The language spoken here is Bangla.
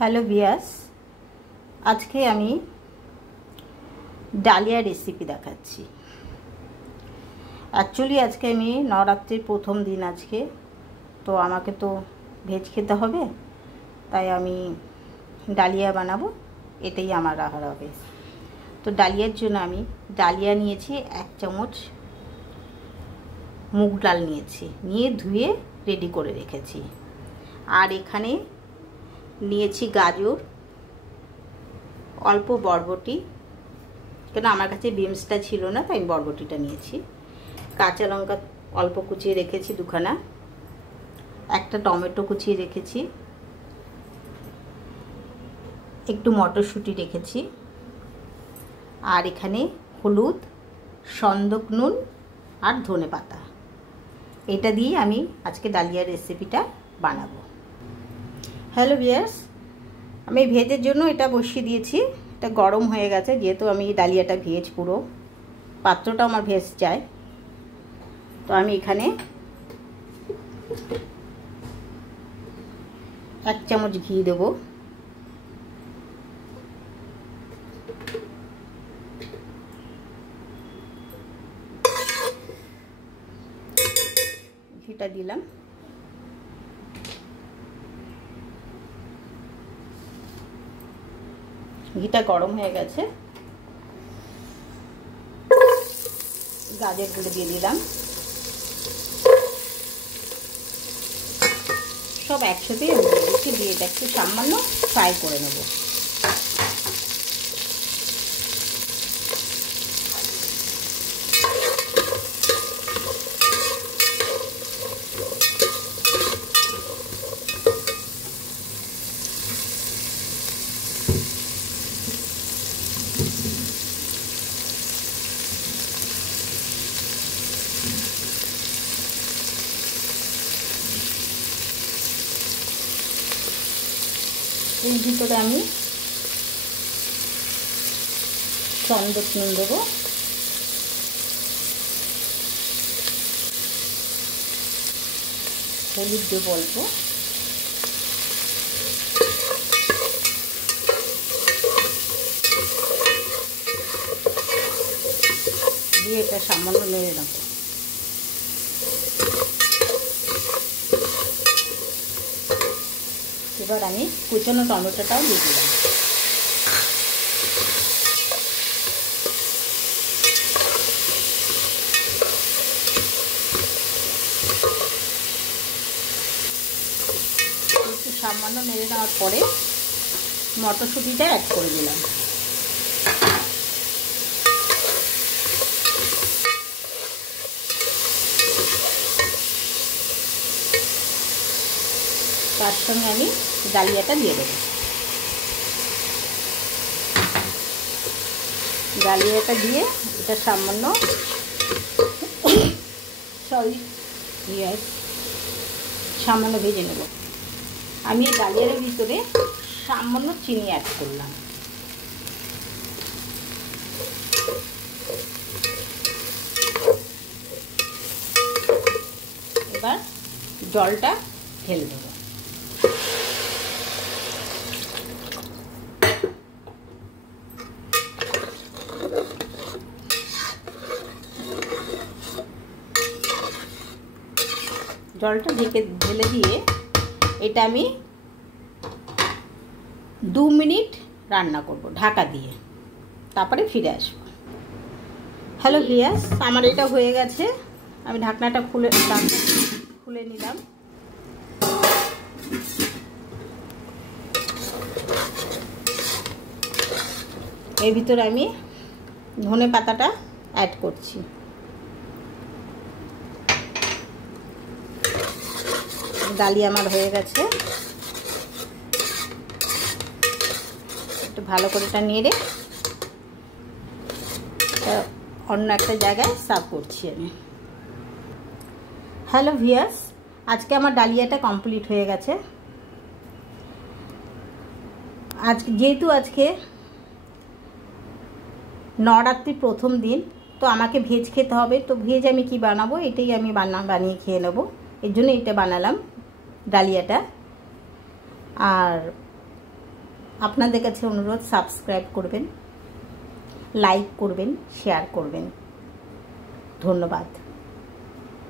হ্যালো ভিউয়ার্স, আজকে আমি ডালিয়া রেসিপি দেখাচ্ছি। অ্যাকচুয়ালি আজকে আমি নবরাত্রির প্রথম দিন আজকে, তো আমাকে তো ভেজ খেতে হবে, তাই আমি ডালিয়া বানাবো, এটাই আমার আহার হবে। তো ডালিয়ার জন্য আমি ডালিয়া নিয়েছি, 1 চামচ মুগ ডাল নিয়েছি, নিয়ে ধুয়ে রেডি করে রেখেছি। আর এখানে নিয়েছি গাজর, অল্প বরবটি, কেন আমার কাছে বিনসটা ছিল না তাই আমি বরবটিটা নিয়েছি। কাঁচা লঙ্কা অল্প কুচিয়ে রেখেছি 2খানা, একটা টমেটো কুচিয়ে রেখেছি, একটু মটরশুঁটি রেখেছি, আর এখানে হলুদ, সন্দক নুন আর ধনেপাতা। এটা দিয়ে আমি আজকে ডালিয়ার রেসিপিটা বানাবো। হ্যালো ভিউয়ার্স, আমি ভেজের জন্য এটা বসিয়ে দিয়েছি। এটা গরম হয়ে গেছে, যেহেতু আমি ডালিয়াটা ভেজ, পুরো পাত্রটা আমার ভেজ চাই। তো আমি এখানে 1 চামচ ঘি দেব, ঘিটা দিলাম। ঘিটা গরম হয়ে গেছে, গাজরগুলো দিয়ে দিলাম। সব একসাথে দিয়ে এটা একটু সামান্য ফ্রাই করে নেব। এর ভিতরে আমি সন্দক নুন দেবো, হলুদ দেবো অল্প, দিয়ে এটা সামান্য নেড়ে নেব। এবার আমি কুচানো টমেটোটাও দিয়ে দিলাম। একটু সামান্য নেড়ে নেওয়ার পরে মটরশুঁটিটা অ্যাড করে দিলাম। তার সঙ্গে আমি ডালিয়াটা দিয়ে দেবো। ডালিয়াটা দিয়ে এটা সামান্য সামান্য ভেজে নেব। আমি এই ডালিয়ার ভিতরে সামান্য চিনি অ্যাড করলাম। এবার জলটা ঢেলে দেবো। জলটা ঢেলে দিয়ে এটা আমি 2 মিনিট রান্না করব ঢাকা দিয়ে, তারপরে ফিরে আসবো। হ্যালো ভিউয়ার্স, আমার এটা হয়ে গেছে। আমি ঢাকনাটা খুলে নিলাম। এর ভিতরে আমি ধনেপাতাটা অ্যাড করছি। ডালিয়া আমার হয়ে গেছে, একটু ভালো করে এটা নেড়ে অন্য একটা জায়গায় সার্ভ করছি আমি। হ্যালো ভিউয়ার্স, আজকে আমার ডালিয়াটা কমপ্লিট হয়ে গেছে। যেহেতু আজকে নবরাত্রির প্রথম দিন, তো আমাকে ভেজ খেতে হবে। তো ভেজ আমি কি বানাবো, এটাই আমি বানিয়ে খেয়ে নেবো। এর জন্য এটা বানালাম ডালিয়াটা। আর আপনাদের কাছে অনুরোধ, সাবস্ক্রাইব করবেন, লাইক করবেন, শেয়ার করবেন। ধন্যবাদ।